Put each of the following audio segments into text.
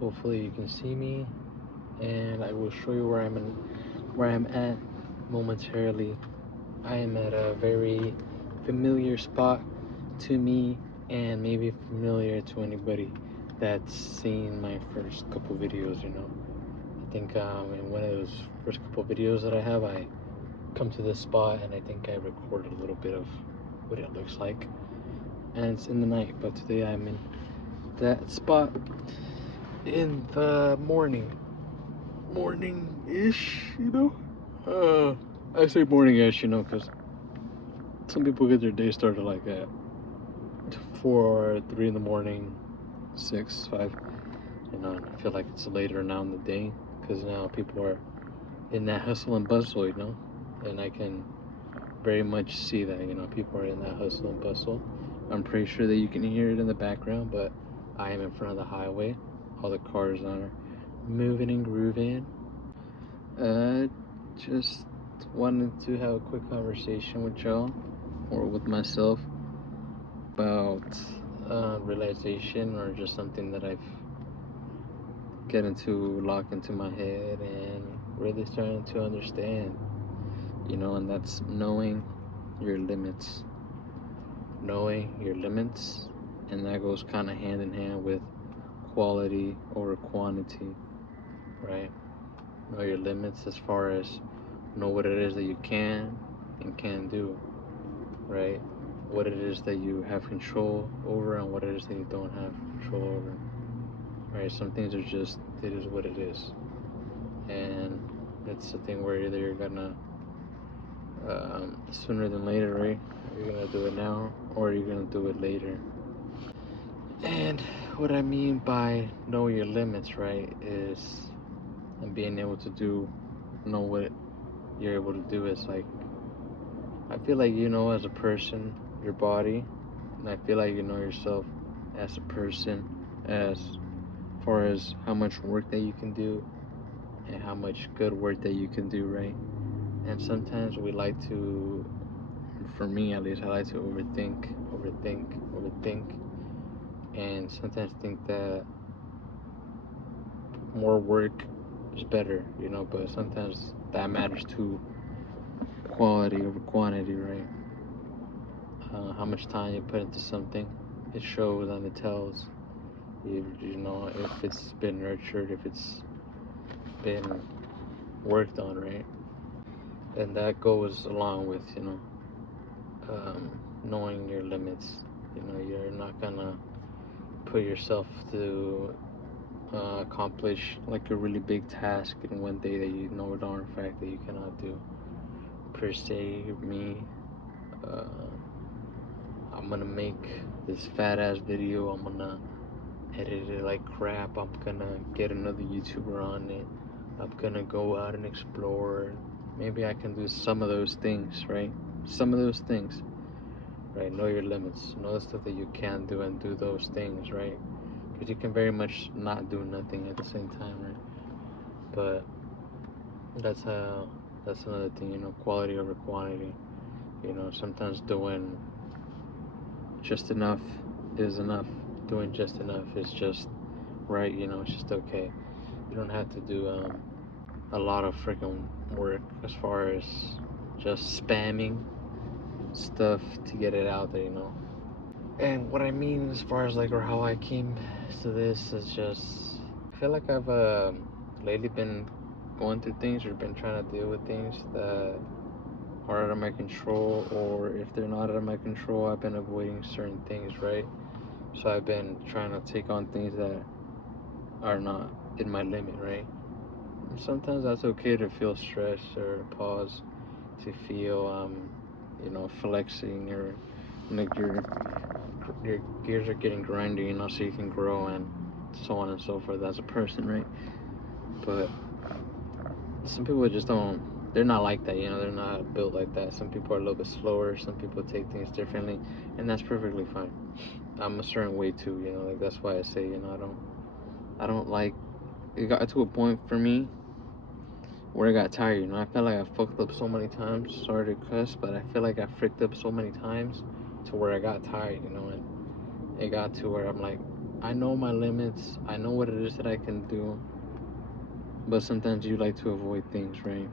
Hopefully you can see me, and I will show you where I'm at momentarily. I am at a very familiar spot to me, and maybe familiar to anybody that's seen my first couple videos. I think in one of those first couple videos that I have, I come to this spot, and I think I recorded a little bit of what it looks like, and it's in the night. But today I'm in that spot in the morning-ish. I say morning-ish, because some people get their day started like at 4, 3 in the morning, 6, 5. I feel like it's later now in the day because now people are in that hustle and bustle, and I can very much see that, people are in that hustle and bustle. I'm pretty sure that you can hear it in the background, but I am in front of the highway. All the cars are moving and grooving. Just wanted to have a quick conversation with y'all or with myself about realization, or just something that I've get into lock into my head and really starting to understand, and that's knowing your limits. Knowing your limits, and that goes kind of hand in hand with quality over quantity, right? Know your limits as far as know what it is that you can and can't do, right? What it is that you have control over and what it is that you don't have control over, right? Some things are just, it is what it is. And it's the thing where either you're gonna, sooner than later, right? You're gonna do it now or you're gonna do it later. And what I mean by know your limits, right, is and being able to know what you're able to do is like, I feel like as a person, your body, and I feel like yourself as a person as far as how much work that you can do and how much good work that you can do, right? And sometimes we like to, for me at least, I like to overthink, and sometimes think that more work is better, but sometimes that matters too. Quality over quantity, right? How much time you put into something, it shows and it tells. If it's been nurtured, if it's been worked on, right? And that goes along with, knowing your limits. You're not gonna put yourself to accomplish like a really big task in one day that you know darn fact that you cannot do. Per se, me, uh, I'm gonna make this fat ass video. I'm gonna edit it like crap. I'm gonna get another YouTuber on it. I'm gonna go out and explore. Maybe I can do some of those things, right? Some of those things, right? Know your limits. Know the stuff that you can do and do those things, right? Because you can very much not do nothing at the same time, right? But that's how. That's another thing, quality over quantity. Sometimes doing just enough is enough. Doing just enough is just right. It's just okay. You don't have to do a lot of freaking work as far as just spamming stuff to get it out there. And what I mean as far as like, or how I came to this is just, I feel like I've lately been going through things or been trying to deal with things that are out of my control, or if they're not out of my control, I've been avoiding certain things, right? So I've been trying to take on things that are not in my limit, right? Sometimes that's okay to feel stress or pause, to feel flexing, or like your gears are getting grindy, so you can grow and so on and so forth as a person, right? But some people just don't, they're not like that, they're not built like that. Some people are a little bit slower, some people take things differently, and that's perfectly fine. I'm a certain way too, like that's why I say, I don't like, it got to a point for me where I got tired, I felt like I fucked up so many times. Sorry to cuss, but I feel like I fricked up so many times to where I got tired, and it got to where I'm like, I know my limits. I know what it is that I can do. But sometimes you like to avoid things, right?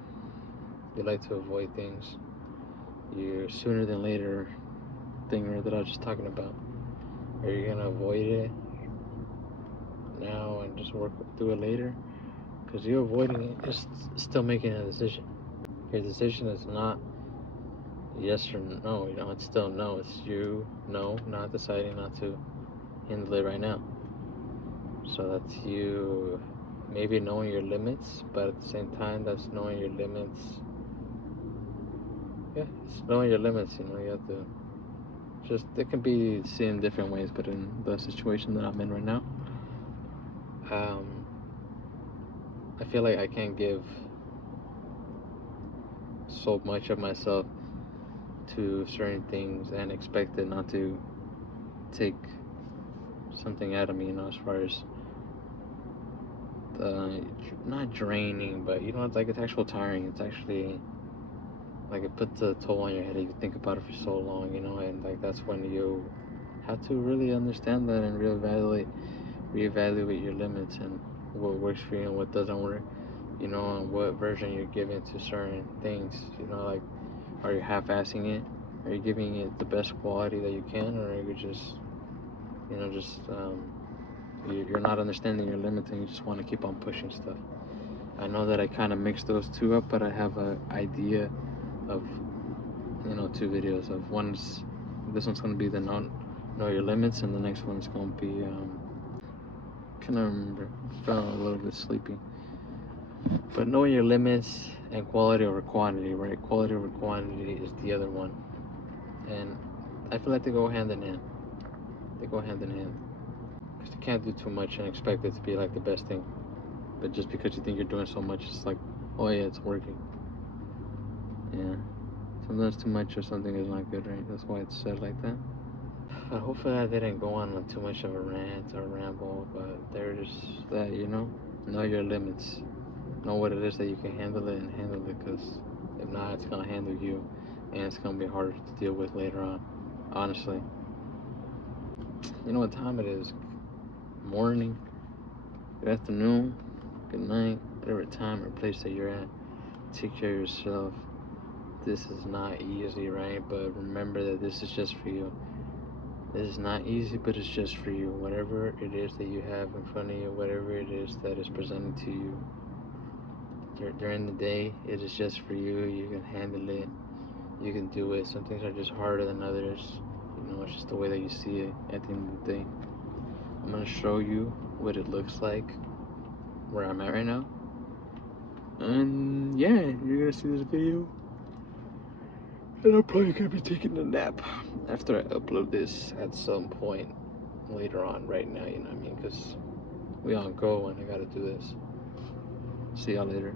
You like to avoid things. You sooner than later thing that I was just talking about. Are you gonna avoid it now and just work through it later? Because you avoiding it is still making a decision. Your decision is not yes or no. It's still no. It's you no, not deciding not to handle it right now. So that's you maybe knowing your limits, but at the same time, that's knowing your limits. Yeah, it's knowing your limits. You have to just, it can be seen different ways, but in the situation that I'm in right now, um, I feel like I can't give so much of myself to certain things and expect it not to take something out of me, as far as not draining, but it's like it's actual tiring. It's actually like it puts a toll on your head. You think about it for so long, and like that's when you have to really understand that and reevaluate your limits and what works for you and what doesn't work, and what version you're giving to certain things. Like, are you half-assing it? Are you giving it the best quality that you can, or are you you're not understanding your limits and you just want to keep on pushing stuff? I know that I kind of mix those two up, but I have an idea of, two videos of this one's going to be the know your limits, and the next one's going to be, kind of remember, felt a little bit sleepy. But knowing your limits and quality over quantity, right? Quality over quantity is the other one. And I feel like they go hand in hand. They go hand in hand. Because you can't do too much and expect it to be like the best thing. But just because you think you're doing so much, it's like, oh yeah, it's working. Yeah. Sometimes too much of something is not good, right? That's why it's said like that. But hopefully I didn't go on too much of a rant or ramble, but there's that, know your limits. Know what it is that you can handle it and handle it, because if not, it's going to handle you, and it's going to be harder to deal with later on, honestly. You know what time it is? Morning, good afternoon, good night, whatever time or place that you're at. Take care of yourself. This is not easy, right? But remember that this is just for you. This is not easy, but it's just for you. Whatever it is that you have in front of you, whatever it is that is presented to you during the day, it is just for you. You can handle it. You can do it. Some things are just harder than others. It's just the way that you see it at the end of the day. I'm going to show you what it looks like where I'm at right now. And yeah, you're going to see this video. And I'm probably going to be taking a nap after I upload this at some point later on. Right now, you know what I mean? Because we on go and I got to do this. See y'all later.